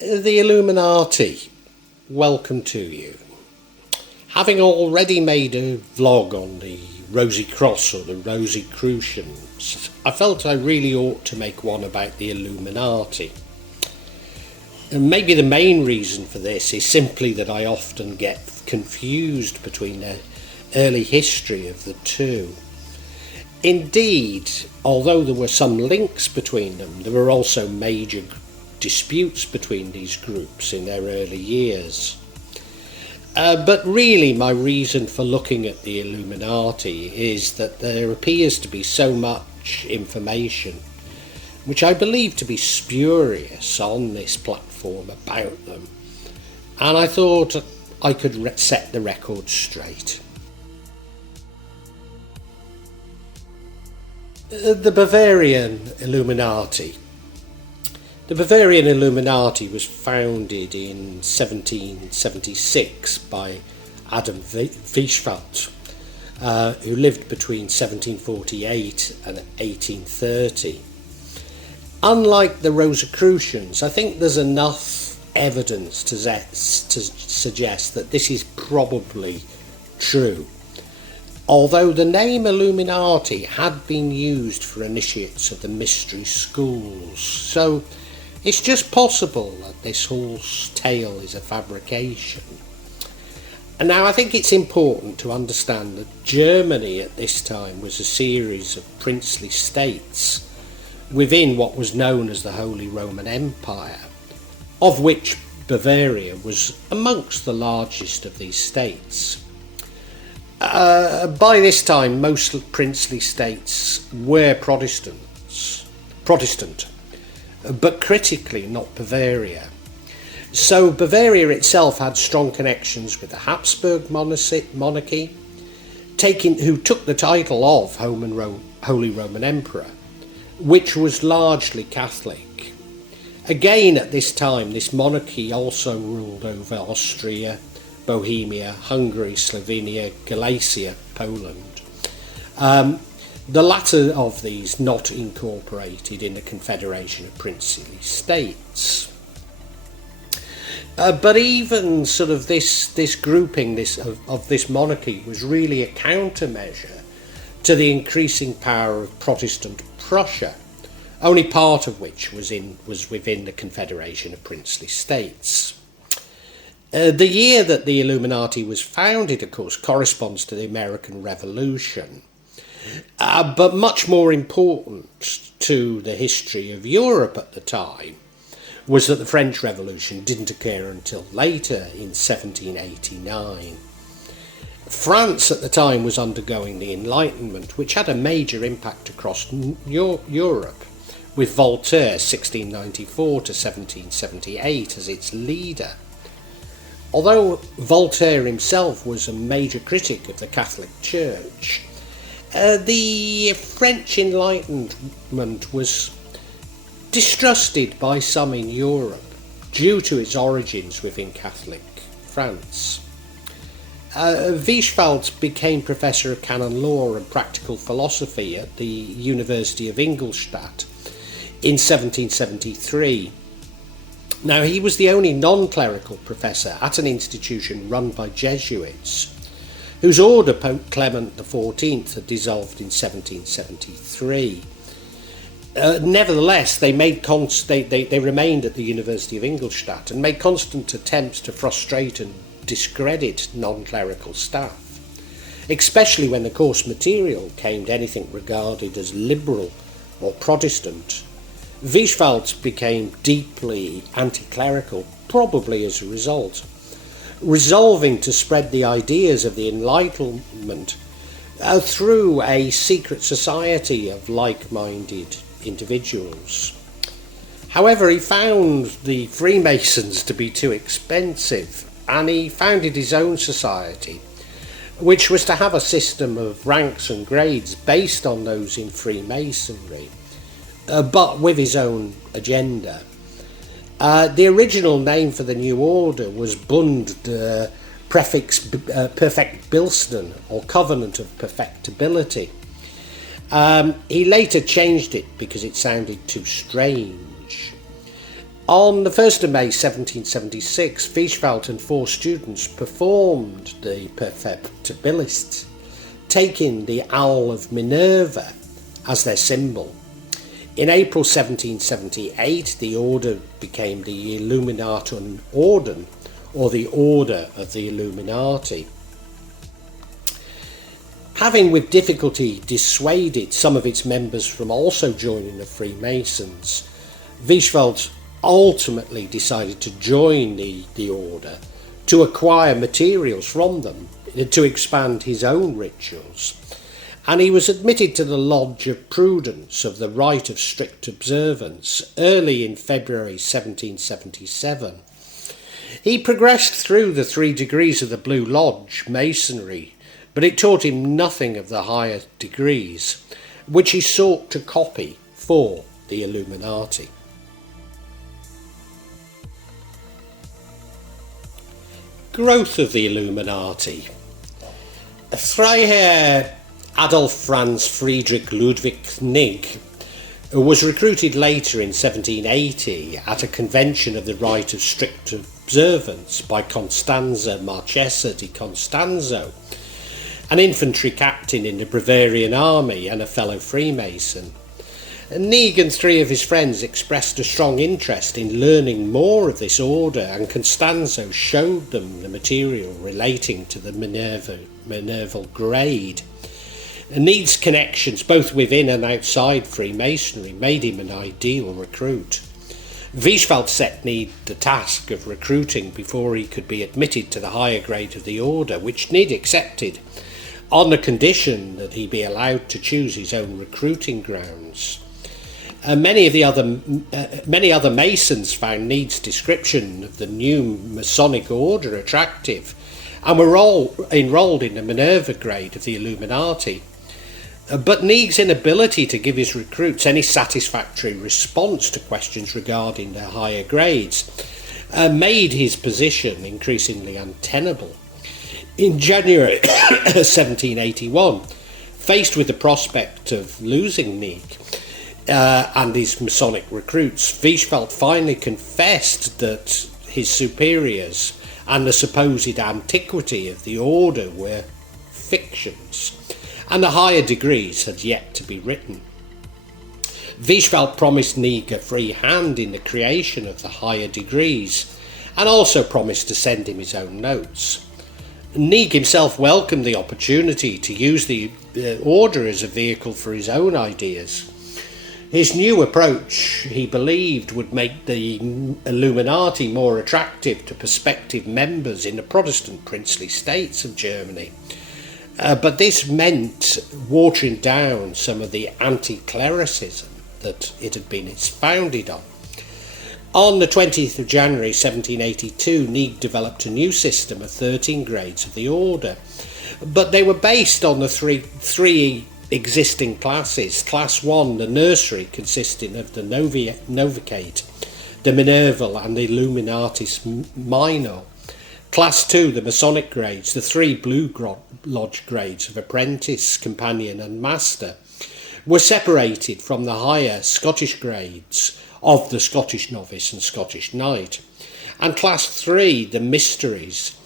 The Illuminati, welcome to you. Having already made a vlog on the Rosy Cross or the Rosicrucians, I felt I really ought to make one about the Illuminati. And maybe the main reason for this is simply that I often get confused between the early history of the two. Indeed, although there were some links between them, there were also major disputes between these groups in their early years. But really my reason for looking at the Illuminati is that there appears to be so much information, which I believe to be spurious on this platform about them, and I thought I could set the record straight. The Bavarian Illuminati. The Bavarian Illuminati was founded in 1776 by Adam Weishaupt, who lived between 1748 and 1830. Unlike the Rosicrucians, I think there's enough evidence to suggest that this is probably true. Although the name Illuminati had been used for initiates of the mystery schools, so it's just possible that this whole tale is a fabrication. And now I think it's important to understand that Germany at this time was a series of princely states within what was known as the Holy Roman Empire, of which Bavaria was amongst the largest of these states. By this time, most princely states were Protestant, but critically not Bavaria. So Bavaria itself had strong connections with the Habsburg monarchy, who took the title of Holy Roman Emperor, which was largely Catholic. Again, at this time, this monarchy also ruled over Austria, Bohemia, Hungary, Slovenia, Galicia, Poland. The latter of these not incorporated in the Confederation of Princely States. But even sort of this grouping of this monarchy was really a countermeasure to the increasing power of Protestant Prussia, only part of which was within the Confederation of Princely States. The year that the Illuminati was founded, of course, corresponds to the American Revolution. But much more important to the history of Europe at the time was that the French Revolution didn't occur until later in 1789. France at the time was undergoing the Enlightenment, which had a major impact across Europe, with Voltaire 1694 to 1778 as its leader. Although Voltaire himself was a major critic of the Catholic Church, the French Enlightenment was distrusted by some in Europe due to its origins within Catholic France. Weishaupt became Professor of Canon Law and Practical Philosophy at the University of Ingolstadt in 1773. Now, he was the only non-clerical professor at an institution run by Jesuits, whose order Pope Clement XIV had dissolved in 1773. Nevertheless, they remained at the University of Ingolstadt and made constant attempts to frustrate and discredit non-clerical staff, especially when the course material came to anything regarded as liberal or Protestant. Weishaupt became deeply anti-clerical, probably as a result, resolving to spread the ideas of the Enlightenment through a secret society of like-minded individuals. However, he found the Freemasons to be too expensive, and he founded his own society, which was to have a system of ranks and grades based on those in Freemasonry, but with his own agenda. The original name for the new order was Bund der Perfektbilsten, or Covenant of Perfectibility. He later changed it because it sounded too strange. On the 1st of May 1776, Weishaupt and 4 students performed the Perfectibilists, taking the Owl of Minerva as their symbol. In April 1778, the order became the Illuminatum Orden, or the Order of the Illuminati. Having with difficulty dissuaded some of its members from also joining the Freemasons, Weishaupt ultimately decided to join the order to acquire materials from them to expand his own rituals, and he was admitted to the Lodge of Prudence of the Rite of Strict Observance early in February 1777. He progressed through the 3 degrees of the Blue Lodge, Masonry, but it taught him nothing of the higher degrees, which he sought to copy for the Illuminati. Growth of the Illuminati. Freiherr Adolf Franz Friedrich Ludwig Knigge was recruited later in 1780 at a convention of the Rite of Strict Observance by Constanza Marchesa di Costanzo, an infantry captain in the Bavarian army and a fellow Freemason. Knigge and 3 of his friends expressed a strong interest in learning more of this order, and Costanzo showed them the material relating to the Minerval grade. Knigge's connections, both within and outside Freemasonry, made him an ideal recruit. Weishaupt set Knigge the task of recruiting before he could be admitted to the higher grade of the order, which Knigge accepted, on the condition that he be allowed to choose his own recruiting grounds. Many other Masons found Knigge's description of the new Masonic order attractive, and were all enrolled in the Minerva grade of the Illuminati. But Knigge's inability to give his recruits any satisfactory response to questions regarding their higher grades made his position increasingly untenable. In January 1781, faced with the prospect of losing Knigge and his Masonic recruits, Weishaupt finally confessed that his superiors and the supposed antiquity of the order were fictions, and the higher degrees had yet to be written. Weishaupt promised Knigge a free hand in the creation of the higher degrees, and also promised to send him his own notes. Knigge himself welcomed the opportunity to use the order as a vehicle for his own ideas. His new approach, he believed, would make the Illuminati more attractive to prospective members in the Protestant princely states of Germany. But this meant watering down some of the anti-clericism that it had been founded on. On the 20th of January 1782, Knigge developed a new system of 13 grades of the order, but they were based on the three existing classes. Class 1, the nursery, consisting of the Noviciate, the Minerval and the Illuminatis Minor. Class 2, the Masonic grades, the 3 Blue Lodge grades of Apprentice, Companion and Master, were separated from the higher Scottish grades of the Scottish Novice and Scottish Knight. And Class 3, the Mysteries.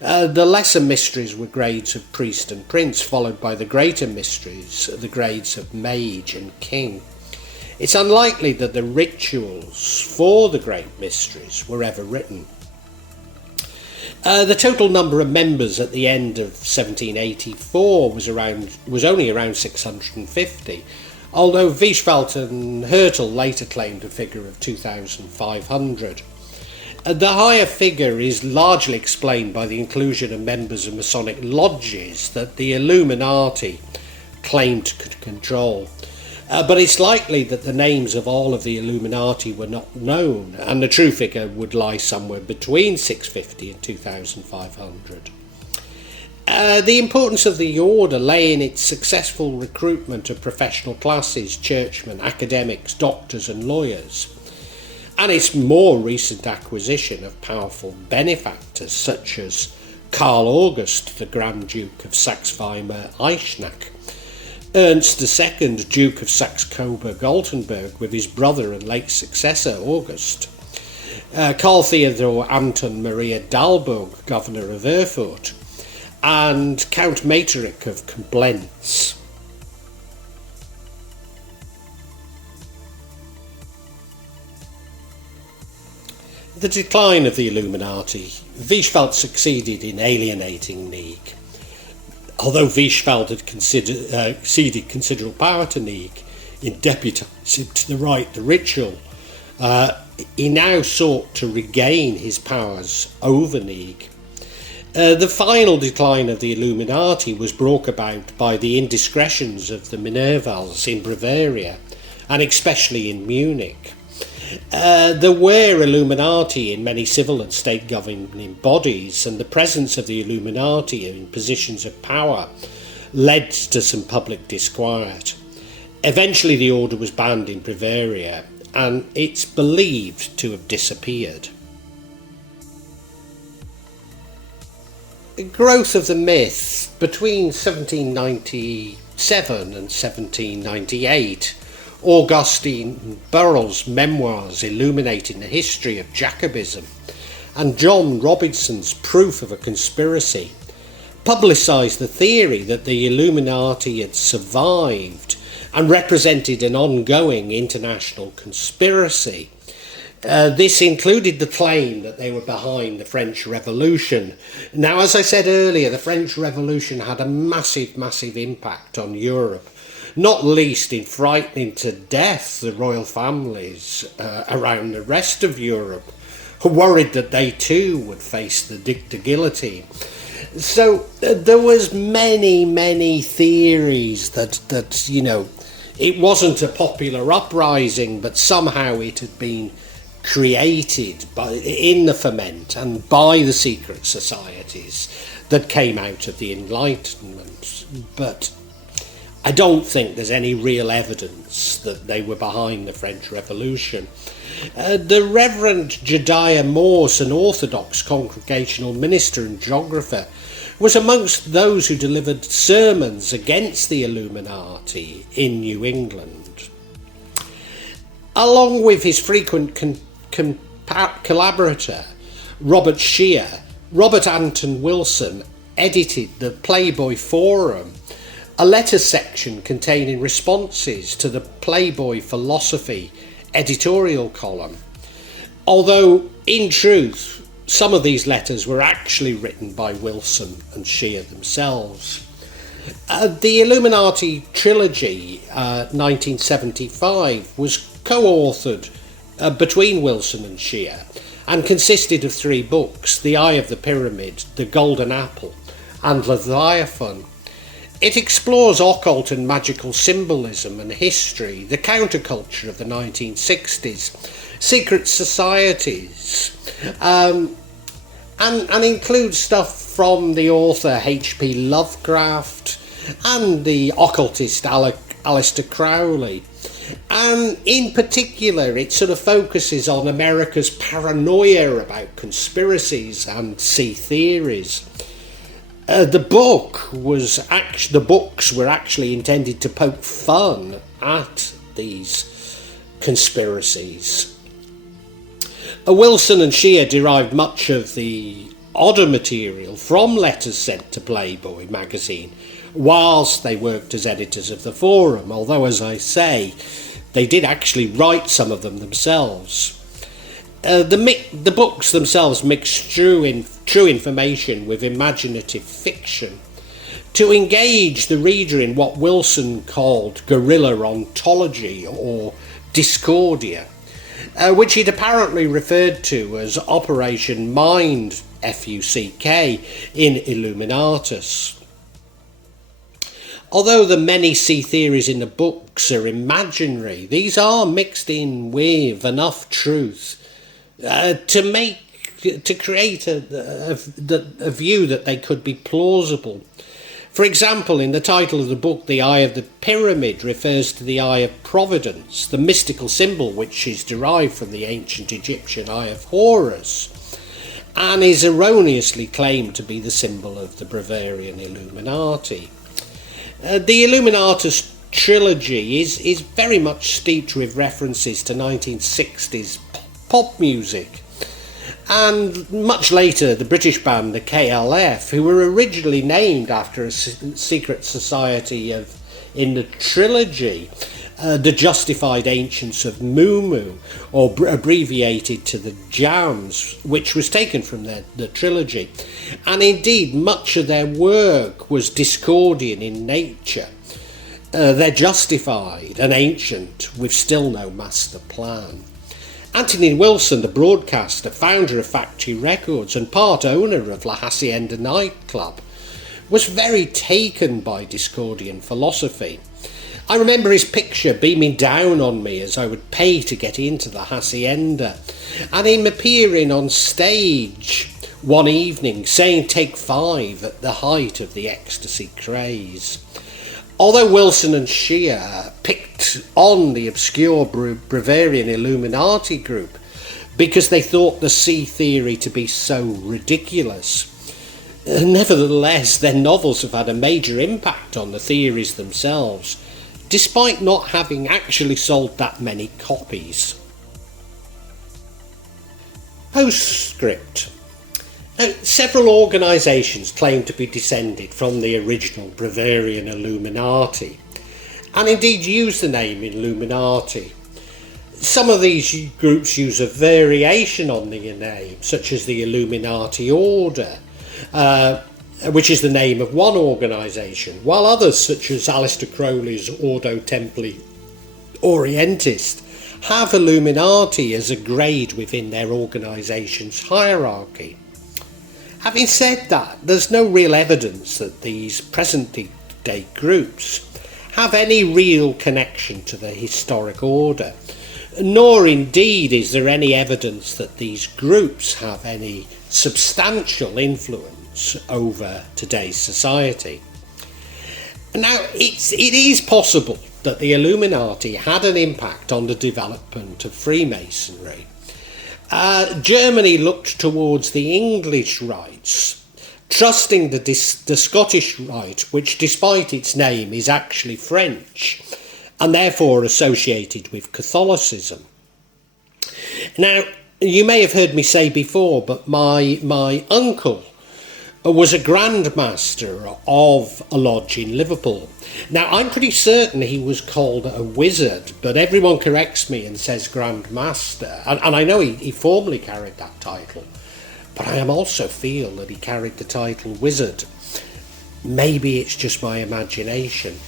The lesser mysteries were grades of Priest and Prince, followed by the greater mysteries, the grades of Mage and King. It's unlikely that the rituals for the great mysteries were ever written. The total number of members at the end of 1784 was only around 650, although Weishaupt and Hertel later claimed a figure of 2,500. The higher figure is largely explained by the inclusion of members of Masonic lodges that the Illuminati claimed to control. But it's likely that the names of all of the Illuminati were not known, and the true figure would lie somewhere between 650 and 2,500. The importance of the order lay in its successful recruitment of professional classes, churchmen, academics, doctors and lawyers, and its more recent acquisition of powerful benefactors such as Karl August, the Grand Duke of Saxe-Weimar-Eisenach, Ernst II, Duke of Saxe-Coburg-Altenburg, with his brother and late successor August, Karl Theodor Anton Maria Dalburg, governor of Erfurt, and Count Metternich of Koblenz. The decline of the Illuminati. Weishaupt succeeded in alienating Neig. Although Weishaupt had ceded considerable power to Neig in deputising to the rite the ritual, he now sought to regain his powers over Neig. The final decline of the Illuminati was brought about by the indiscretions of the Minervals in Bavaria, and especially in Munich. There were Illuminati in many civil and state governing bodies, and the presence of the Illuminati in positions of power led to some public disquiet. Eventually the order was banned in Bavaria, and it's believed to have disappeared. The growth of the myth between 1797 and 1798, Augustine Birrell's memoirs illuminating the history of Jacobinism, and John Robinson's Proof of a Conspiracy, publicised the theory that the Illuminati had survived and represented an ongoing international conspiracy. This included the claim that they were behind the French Revolution. Now, as I said earlier, the French Revolution had a massive impact on Europe, not least in frightening to death the royal families around the rest of Europe, who worried that they too would face the guillotine. So there was many theories that it wasn't a popular uprising, but somehow it had been created in the ferment and by the secret societies that came out of the Enlightenment. But I don't think there's any real evidence that they were behind the French Revolution. The Reverend Jedediah Morse, an Orthodox congregational minister and geographer, was amongst those who delivered sermons against the Illuminati in New England. Along with his frequent collaborator, Robert Shear, Robert Anton Wilson edited the Playboy Forum, a letter section containing responses to the Playboy Philosophy editorial column. Although, in truth, some of these letters were actually written by Wilson and Shear themselves. The Illuminati Trilogy, 1975, was co-authored between Wilson and Shear and consisted of 3 books: The Eye of the Pyramid, The Golden Apple, and Leviathan. It explores occult and magical symbolism and history, the counterculture of the 1960s, secret societies, and includes stuff from the author H.P. Lovecraft and the occultist Aleister Crowley. And in particular, it sort of focuses on America's paranoia about conspiracies and sea theories. The books were actually intended to poke fun at these conspiracies. Wilson and Shear derived much of the odder material from letters sent to Playboy magazine whilst they worked as editors of the Forum, although, as I say, they did actually write some of them themselves. The books themselves mix true information with imaginative fiction to engage the reader in what Wilson called guerrilla ontology or discordia, which he'd apparently referred to as Operation Mind, F-U-C-K, in Illuminatus. Although the many sea theories in the books are imaginary, these are mixed in with enough truth to create a view that they could be plausible. For example, in the title of the book, The Eye of the Pyramid refers to the Eye of Providence, the mystical symbol which is derived from the ancient Egyptian Eye of Horus, and is erroneously claimed to be the symbol of the Bavarian Illuminati. The Illuminatus trilogy is very much steeped with references to 1960s pop music, And much later, the British band, the KLF, who were originally named after a secret society in the trilogy, the Justified Ancients of Mu, or abbreviated to the Jams, which was taken from the trilogy. And indeed, much of their work was Discordian in nature. They're justified and ancient, with still no master plan. Anthony Wilson, the broadcaster, founder of Factory Records and part owner of La Hacienda nightclub, was very taken by Discordian philosophy. I remember his picture beaming down on me as I would pay to get into the Hacienda, and him appearing on stage one evening saying "Take 5" at the height of the ecstasy craze. Although Wilson and Shea picked on the obscure Bavarian Illuminati group because they thought the sea theory to be so ridiculous, nevertheless their novels have had a major impact on the theories themselves, despite not having actually sold that many copies. Postscript. Now, several organisations claim to be descended from the original Bavarian Illuminati, and indeed use the name Illuminati. Some of these groups use a variation on the name, such as the Illuminati Order, which is the name of one organisation, while others, such as Aleister Crowley's Ordo Templi Orientis, have Illuminati as a grade within their organisation's hierarchy. Having said that, there's no real evidence that these present-day groups have any real connection to the historic order, nor indeed is there any evidence that these groups have any substantial influence over today's society. Now, it is possible that the Illuminati had an impact on the development of Freemasonry. Germany looked towards the English rites, trusting the Scottish rite, which despite its name is actually French and therefore associated with Catholicism. Now, you may have heard me say before, but my uncle was a Grand Master of a lodge in Liverpool. Now, I'm pretty certain he was called a wizard, but everyone corrects me and says Grand Master, and I know he formerly carried that title, but I also feel that he carried the title wizard. Maybe it's just my imagination.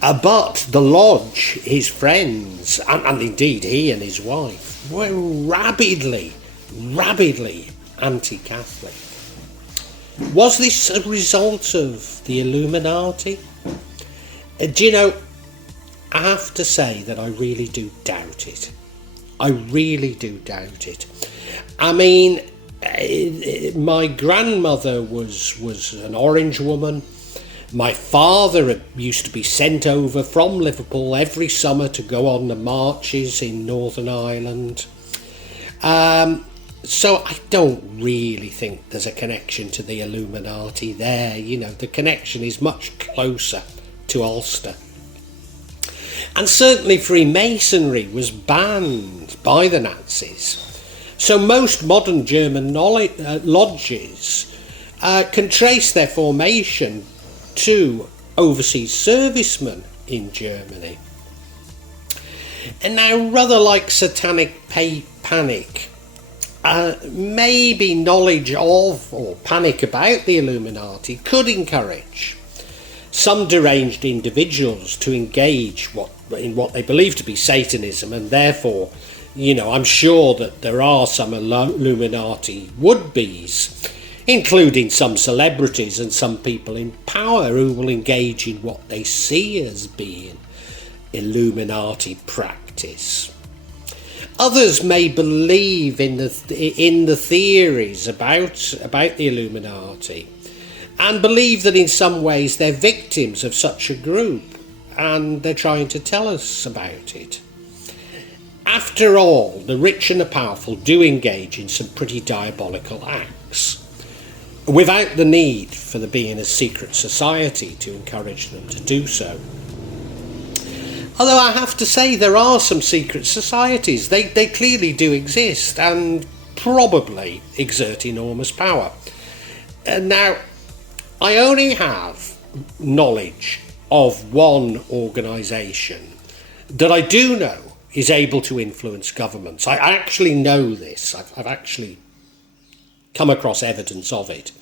But the lodge, his friends, and indeed he and his wife, were rabidly anti-Catholic. Was this a result of the Illuminati? Do you know, I have to say that I really do doubt it. I really do doubt it. I mean, my grandmother was an Orange woman. My father used to be sent over from Liverpool every summer to go on the marches in Northern Ireland. So I don't really think there's a connection to the Illuminati there. You know, the connection is much closer to Ulster. And certainly Freemasonry was banned by the Nazis. So most modern German lodges can trace their formation to overseas servicemen in Germany. And now, rather like satanic panic, maybe knowledge of or panic about the Illuminati could encourage some deranged individuals to engage in what they believe to be Satanism, and therefore, you know, I'm sure that there are some Illuminati would-bes, including some celebrities and some people in power who will engage in what they see as being Illuminati practice. Others may believe in the theories about the Illuminati and believe that in some ways they're victims of such a group and they're trying to tell us about it. After all, the rich and the powerful do engage in some pretty diabolical acts without the need for there being a secret society to encourage them to do so. Although I have to say there are some secret societies, they clearly do exist, and probably exert enormous power. Now, I only have knowledge of one organisation that I do know is able to influence governments. I actually know this. I've actually come across evidence of it.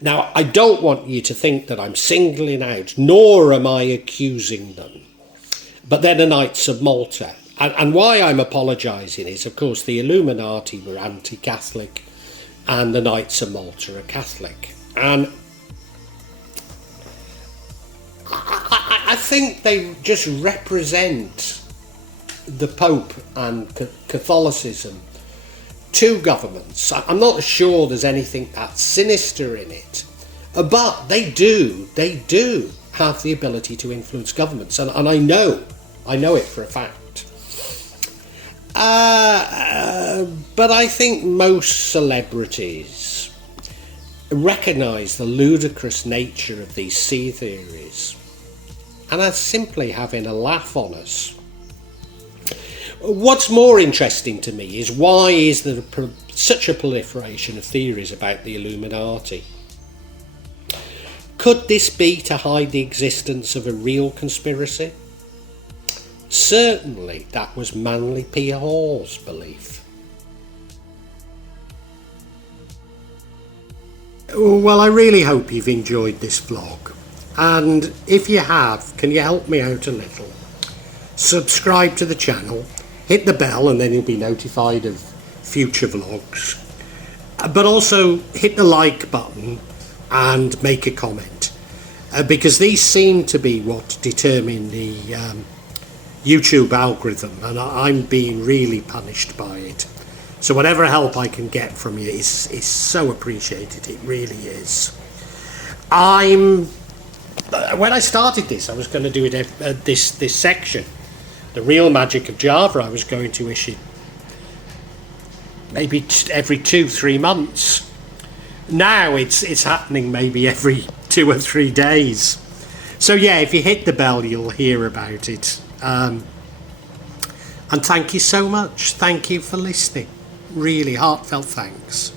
Now, I don't want you to think that I'm singling out, nor am I accusing them, but they're the Knights of Malta. And why I'm apologising is, of course, the Illuminati were anti-Catholic and the Knights of Malta are Catholic. And I think they just represent the Pope and Catholicism to governments. I'm not sure there's anything that sinister in it, but they do have the ability to influence governments, and I know it for a fact. But I think most celebrities recognise the ludicrous nature of these sea theories and are simply having a laugh on us. What's more interesting to me is, why is there such a proliferation of theories about the Illuminati? Could this be to hide the existence of a real conspiracy? Certainly that was Manly P. Hall's belief. Well, I really hope you've enjoyed this vlog, and if you have, can you help me out a little? Subscribe to the channel, hit the bell, and then you'll be notified of future vlogs. But also hit the like button and make a comment, because these seem to be what determine the YouTube algorithm, and I'm being really punished by it. So whatever help I can get from you is so appreciated. It really is. When I started this, I was going to do it this section, the real magic of Java. I was going to issue maybe every 2-3 months. Now it's happening maybe every 2 or 3 days. So yeah, if you hit the bell, you'll hear about it. And thank you so much. Thank you for listening. Really heartfelt thanks.